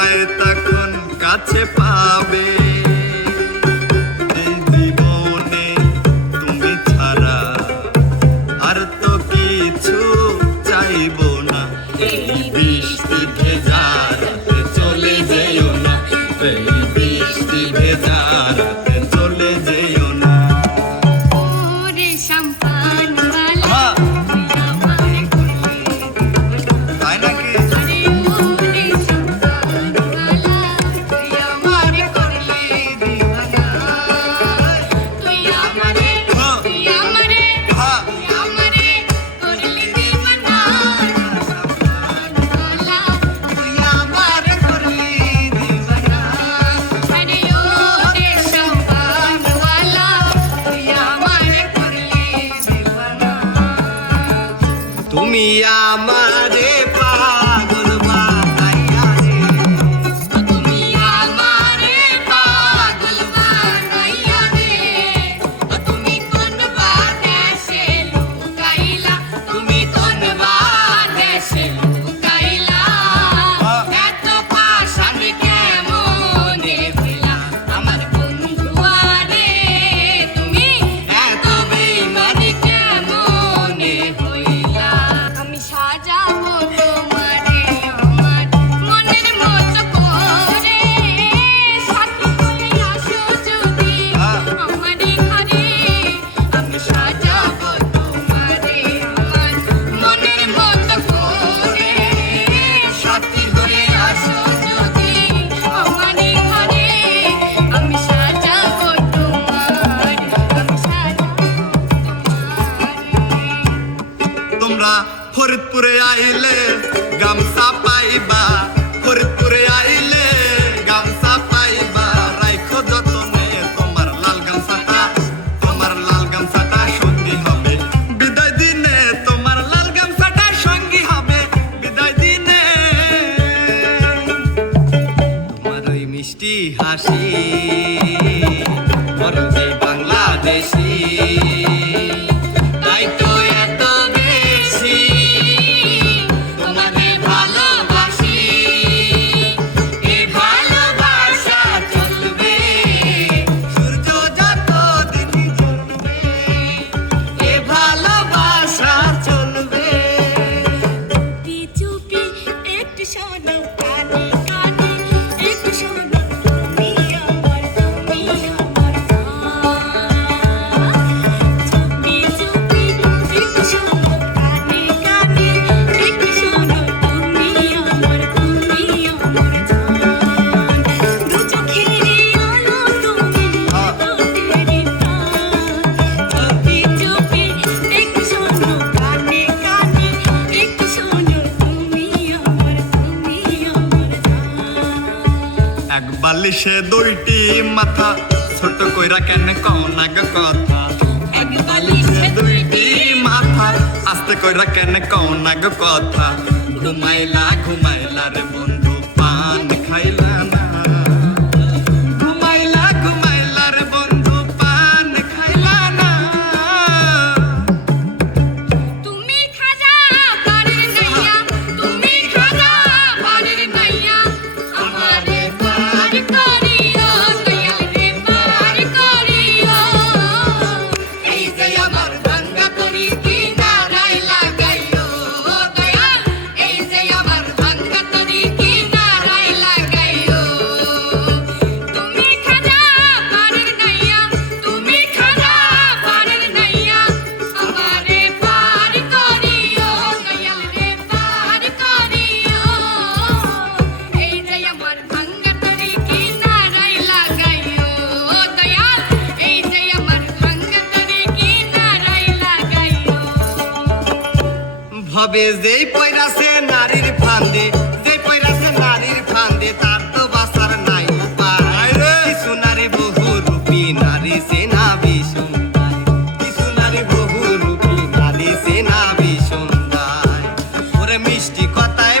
কোথায় তখন কাছে পাবে। Yama. ফুরফুরে আইলে, গামছা পাইবা, ফুরফুরে আইলে, গামছা পাইবা। রাইখো যতনে তোমার লাল গামছাটা, তোমার লাল গামছাটা সঙ্গী হবে। বিদায় দিনে তোমার লাল গামছাটা সঙ্গী হবে। বিদায় দিনে তোমার ওই মিষ্টি হাসি বড় বাংলাদেশী। সে দুইটি মাথা। ছোট কইরা কেন কনাগ কথা? এক বালিশে দুইটি মাথা। আস্তে কইরা কেন কনাগ কথা? ঘুমাইলা ঘুমাইলা রে বন্ধু। ভবে যেই পয়রাছে নারীর ফান্দে যেই পয়রাছে নারীর ফান্দে তার তো বাসার নাই উপায়। কিছু নারী বহু রূপী নারী সেনা ভীষণ কিছু নারী বহু রূপী নারী সেনা ভীষণ ওরে মিষ্টি কথায়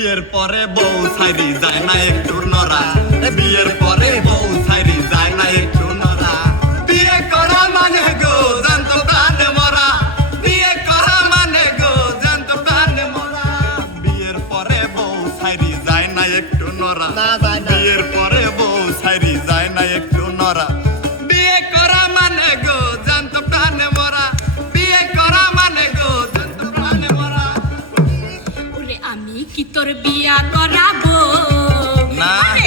বিয়ের পরে বউ সারি যায় না একটু নরা বিয়ের পরে বউ কি তোর বিয়া করাবো? না। মানে